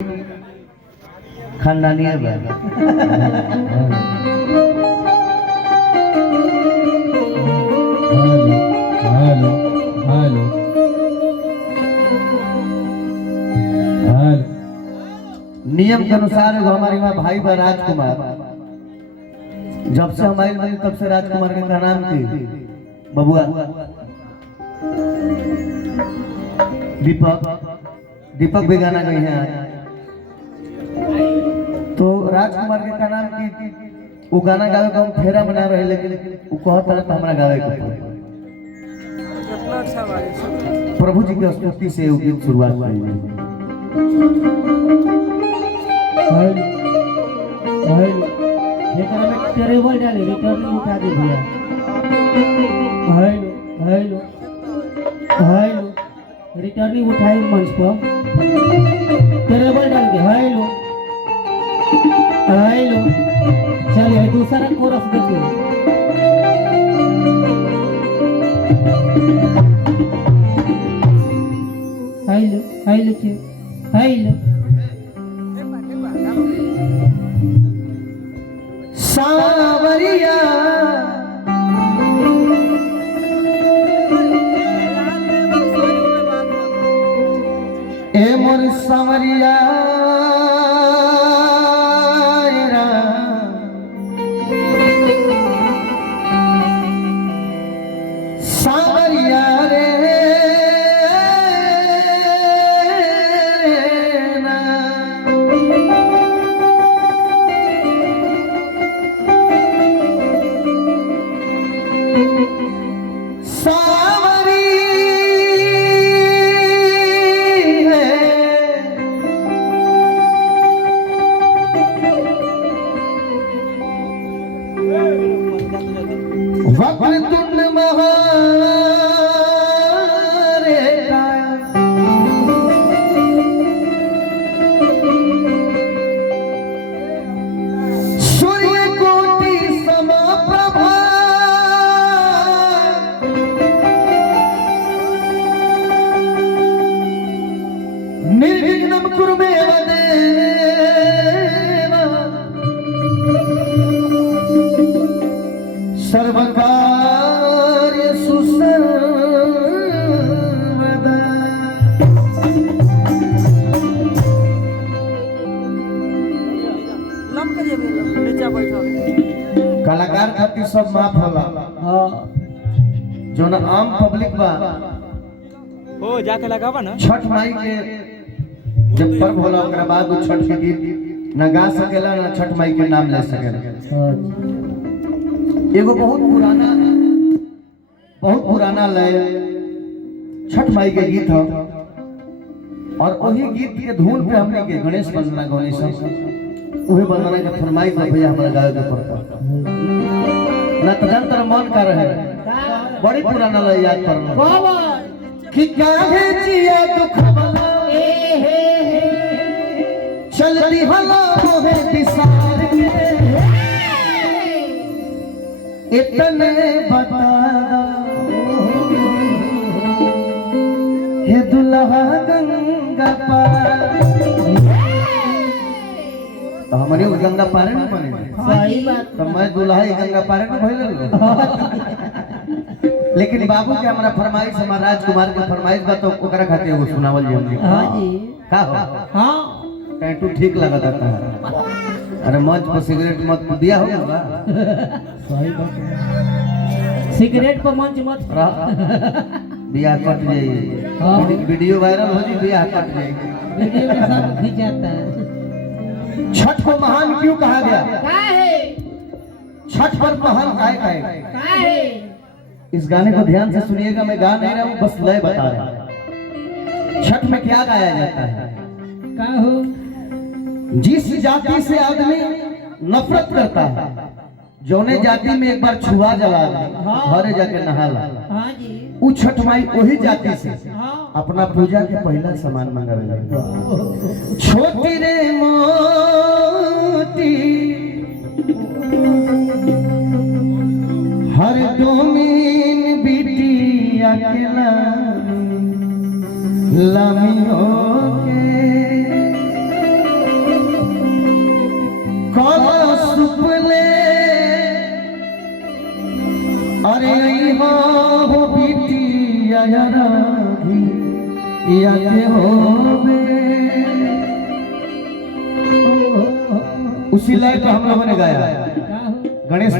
खानदानी है hello hello hello. नियम के अनुसार हमारे वहाँ भाई बा राजकुमार, जब से हमारे बनी तब से राजकुमार का नाम थी बबुआ दीपक। दीपक भी गाना गई है तो राजकुमार के का नाम की वो गाना गावे को हम फेरा बना रहे, लेकिन वो कहता है हमरा गावे को प्रभु जी की स्तुति से वो गीत शुरुआत की। टेरेबल डाले रिटर्निंग उठा दे भैया। हेलो हेलो हेलो रिटर्निंग उठाई मंच पर टेरेबल डाल के हेलो हेलो। चलिए दूसरा कोरस देखिए। हेलो हेलो हेलो सावरिया ए मोर सावरिया सावरिया रे वक्रतुंड महारेखा सूर्य कोटि समप्रभा निर्विघ्नं कुरु मे देव सर्वकार्येषु सर्वदा। कलाकार खातिर सब माफ होला जो ना आम पब्लिक बा हो जाके लगावा ना। छठ माई के जब पर्व होला ओकरा बाद वो छठ के गीत ना गा सकेला ना छठ माई के नाम ले सकेला। एगो बहुत पुराना लय छठ माई के गीत है और वही गीत के धुन पे हमने के गणेश वंदना गौनी सब वही वंदना के फरमाइश में भैया हमरा गावे के पड़ता ना तो जंतर मन का रहे बड़ी पुराना लय याद करना कि काहे जिया दुख भला चलती भला मोहे विसार के इतने बता हे दुल्हा गंगा पार। तो हमारे गंगा पारे ना बने सही बात। तो मैं दुल्हा गंगा पारे ना भइल। लेकिन बाबू के हमारा फरमाइश हमारा राजकुमार के फरमाइश बा तो ओकरा खातिर वो सुनावल जी हमने। हां जी का हो हां टैटू ठीक लगा था। अरे मंच पर सिगरेट मत दिया होगा। सही बात। सिगरेट पर मंच मत बियाह कट जाइए। वीडियो वायरल हो जी बियाह कट जाएगी। वीडियो में सब खिंचाता है। छठ को महान क्यों कहा गया? काहे छठ पर महान काहे कहे? काहे इस गाने को ध्यान से सुनिएगा, मैं गा नहीं रहा हूँ बस लय बता रहा हूँ। छठ में क्या गाया जाता है? काहो जिस जाति से आदमी नफरत करता है, जौने जाति में एक बार छुआ जला घरे जाके नहाला, हां जी उ छठ माई वही जाति से हां अपना पूजा के पहला सामान मंगावे। छोटी रे मोती हर डोमीन बिटिया के लामी हो के रागी या के होवे। उसी लाइन को हम लोगों ने गाया गणेश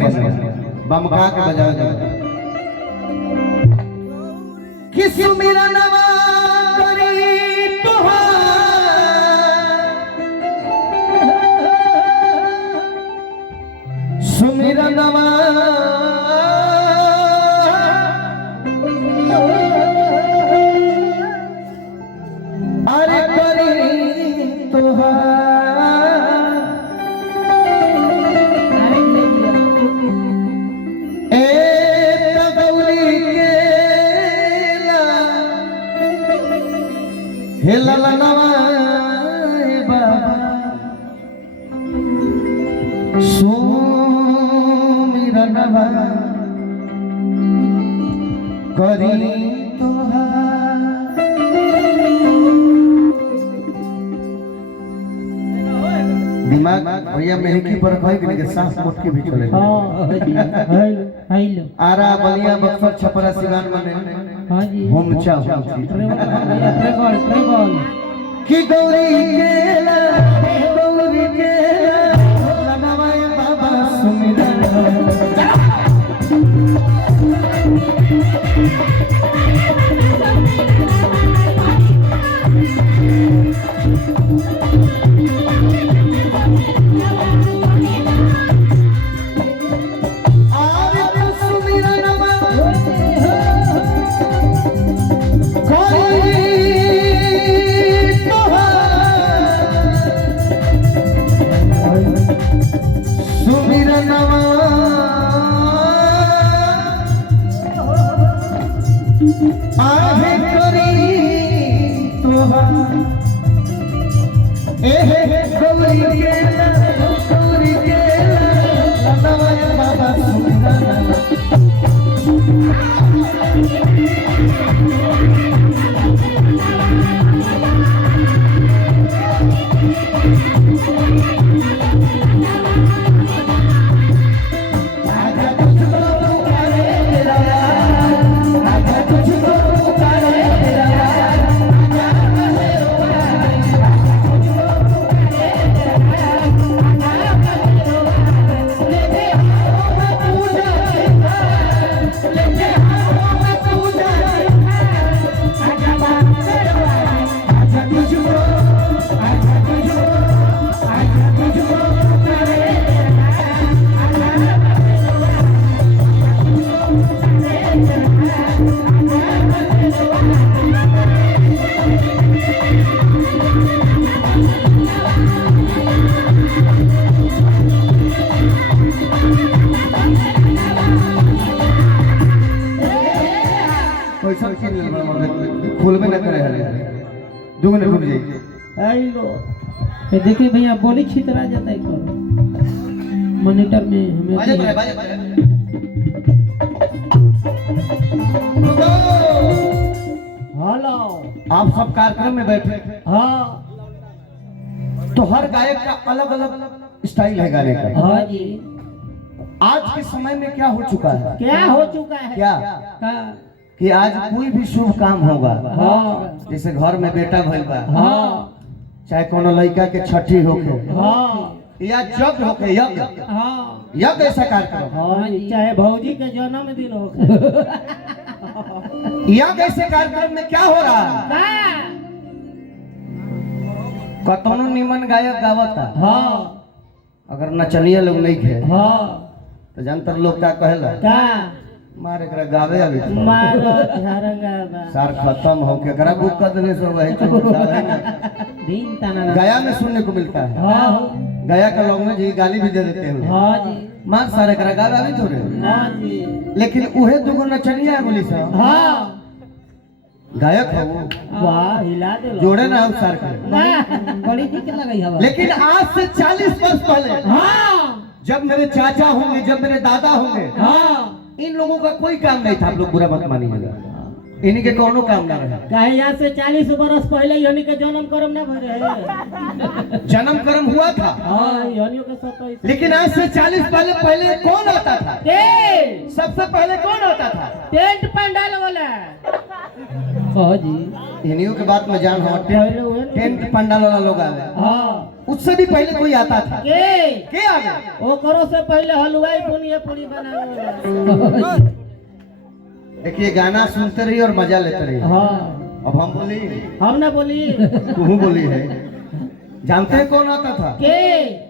बमका के बजाया जाए कि सुमिरा नवा करी तुहार सुमिरा नवा अरे करी तुहार हे लाला नवाए बाबा सुमिरा नवा करी तोहार। दिमाग भैया मेहकी पर कहे कि सांस मोट के भी चले। आरा बलिया बक्सर छपरा सिवान बने हाँ जी हम चाह कि गौरी केला नवाए बाबा सुमिरा आहे करी तोहार ए गौरी केला नवाए बाबा सुमिरा फूल में न करे हले 2 मिनट रुक जाइए। हेलो देखिए भैया बोली छितरा जाता है करो मॉनिटर में हमें हेलो आप सब कार्यक्रम में बैठे हाँ तो हर गायक का अलग अलग स्टाइल है गाने का। हाँ जी आज के समय में क्या हो चुका है क्या हो चुका है क्या कि आज कोई भी शुभ काम होगा हाँ जैसे घर में बेटा भइल बा हाँ चाहे कोनो लड़का के छठी होके हाँ या यज्ञ होके हाँ यज्ञ ऐसा कार्यक्रम हाँ जी चाहे भौजी के जन्मदिन हो यज्ञ ऐसे कार्यक्रम में क्या हो रहा है कतनो निमन गायक गावता हाँ अगर नचनिया लोग नहीं खे हाँ तो जानतर लोग क्या कहेला का मारे एकरा गावे अभी मारो झारंगा बा सार खत्म हो के एकरा बुक कर देने से वही तो दिन तना गया में सुनने को मिलता है। हाँ गया के लोग में जी गाली भी दे देते हैं। हाँ जी मार सारे एकरा गावे अभी थोड़े हाँ जी लेकिन उहे दुगो नचनिया बोली सा हाँ गायक है वो वाह हिला दे जोड़े ना हो सार के बड़ी ठीक लगई हवा लेकिन आज से 40 वर्ष पहले हाँ जब मेरे चाचा होंगे जब मेरे दादा होंगे हाँ इन लोगों का कोई काम नहीं था। आप लोग बुरा मत मानिएगा इन्हीं के कोनो काम ना रहे। काहे यहाँ से 40 बरस पहले योनी के जन्म कर्म ना भरे है। जन्म कर्म हुआ था, हाँ योनियों के 27। लेकिन आज से 40 पहले कौन आता था? सबसे पहले कौन आता था? टेंट पंडाल वाला। हाँ जी, इन्हीं के बात में जान हम टेंट पंडाल वाला लोग आवे। हाँ, उससे भी पहले कोई आता था। के आगे? वो करो से पहले हलवाई बुनिया पूरी बनाने वाला। देखिए गाना सुनते रहिए और मजा लेते रहिए। हाँ, अब हम बोली, हम ना बोली, तू बोली है। जानते हैं कौन आता था? के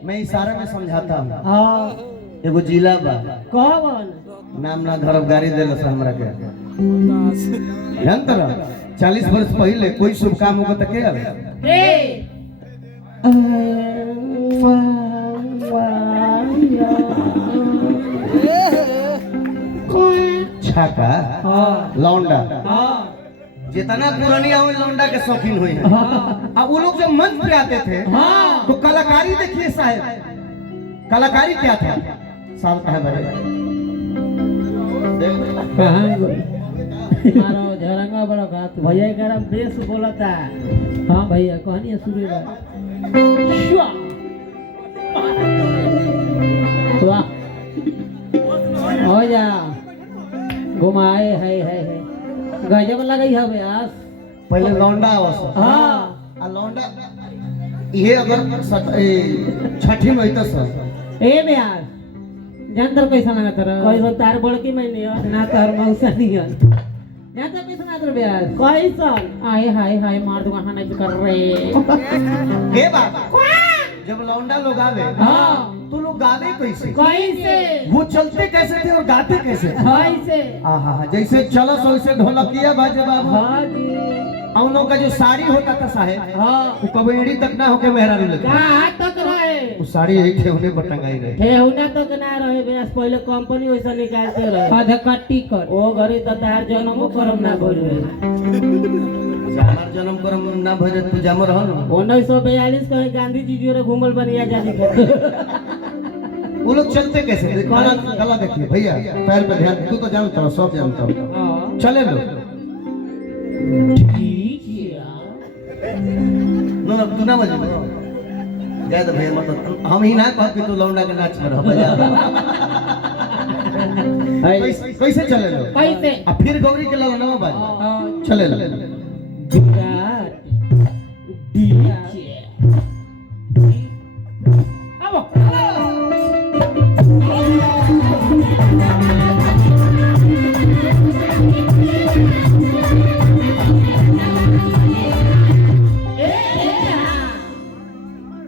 मैं इशारे में समझाता हूँ। हाँ, एगो जिला बा, कौन नाम ना धरब, गाड़ी दे लस हमरा के। जानते रह 40 वर्ष पहले कोई शुभ काम होगा तो के आवे? छाका, लौंडा, जितना पुरानी आओ लौंडा के शौकीन हुए हैं। अब वो लोग जब मंच पे आते थे तो कलाकारी देखिए साहब, कलाकारी क्या था? साल कहाँ बड़े मारो झरंगा बड़ा बात भैया गरम बेस बोलता। हाँ भैया कहानी सुने वाह हो जा घुमाए है गजब लगई है ब्यास। पहले लौंडा आवस। हाँ, आ लौंडा ये अगर छठी में तो सर ए ब्यास जानतर कैसा लगा तेरा? कैसा तार बड़की मैंने ना तार मौसा नहीं है। जानतर कैसा ना तेरा ब्यास? कैसा आए हाय मार दो कहां नहीं कर रहे। ए बाबा जब लौंडा लोग आवे तो लोग गावे कैसे? वो चलते कैसे थे और गाते कैसे? जैसे चलो सो वैसे ढोलकिया बाजे बाबू। हाँ जी, उन लोग का जो साड़ी होता था साहेब, वो कबेड़ी तक ना होके मेहरारू लगे। कहाँ तक रहे? वो साड़ी यही ठेहुने पर टंगाई रहे। ठेहुना तक ना रहे ब्यास, पहले कंपनी वैसा निकालते रहे। आधा कट्टी कर ओ घरे तो तार जन्मो करम ना भइल रहे। हमार जन्म करम ना भरे तू जाम रहल। 1942 कहीं गांधी जी जोरे घूमल बनिया जाने के। वो लोग चलते कैसे? गला देखिए भैया, पैर पे ध्यान। तू तो जानता हो, सब जानता हो। चले लो ना तू ना बजे जाए तो भैया मतलब हम ही ना कह कि तू लौंडा के नाच में रह भैया। कैसे चले लो? कैसे? अब फिर गौरी के लौंडा बाज चले लो।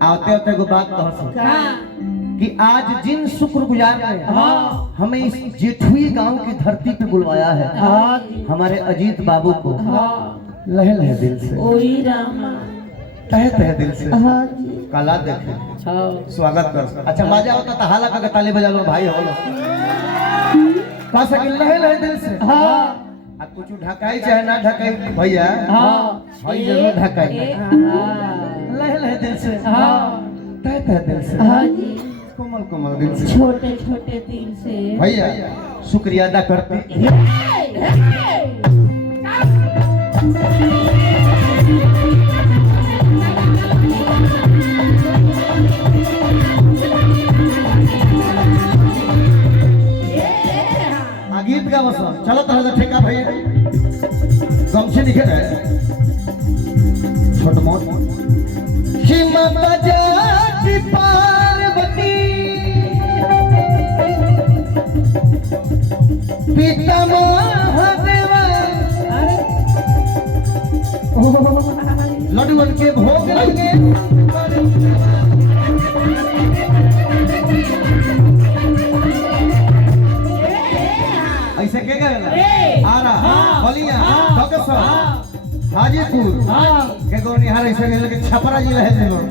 आते आते को बात कह सकता कि आज जिन शुक्रगुजार ने हमें इस जेठुई गांव की धरती पे बुलवाया है, हमारे अजीत बाबू को लहे लहे दिल से, तहे तहे दिल से कला देखे स्वागत कर। अच्छा मजा होता तो हाला का ताली बजा लो भाई हो लो कह सके लहे लहे दिल से। कुछ ढकाई चाहे ना ढकाई भैया, भाई जरूर ढकाई लहे लहे दिल से, तहे तहे दिल से, कोमल कोमल दिल से, छोटे छोटे दिल से भैया शुक्रिया अदा करते। गीत का बस चलो तो ठेका भैया गमछे लिखे रहे छोट मोट जाति पार्वती पिता महादेवा लड्डू के भोग लगे ऐसे के गए आरा बलिया बक्सर हाजीपुर के गो निहार ऐसे गेल के छपरा जिला है लोग।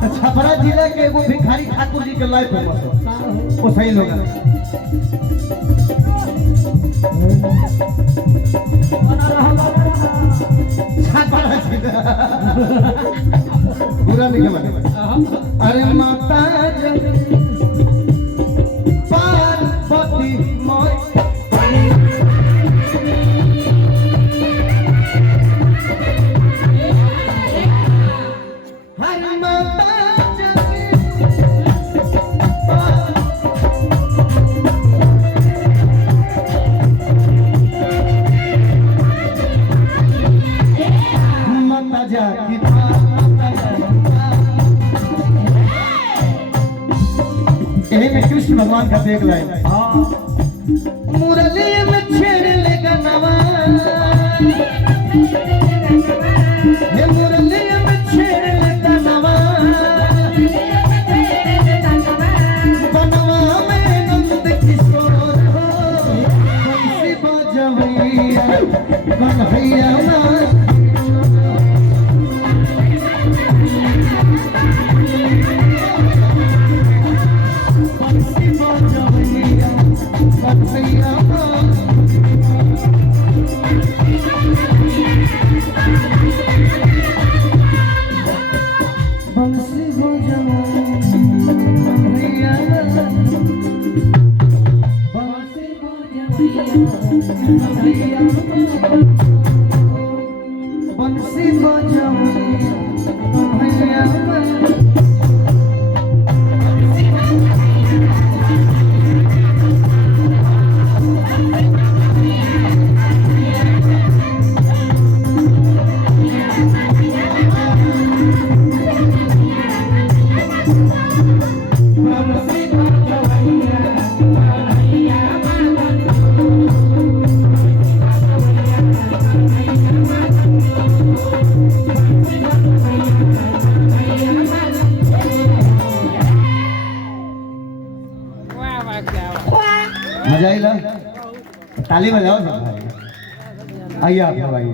तो छपरा जिला के एगो भिखारी ठाकुर जी के लाइफ फेमस वो सही लोग पूरा नहीं माने। अरे माता पार्वती मोर यही में कृष्ण भगवान का देख लाए मुरली में छेड़ लेगा नवा ये मुरली में छेड़ लेगा नवा बनवा में नंद किशोर हो बंसी बजवैया कन्हैया ना बंसी मजा आई ना ताली बजाओ सब भाई आइए आप लोग आइए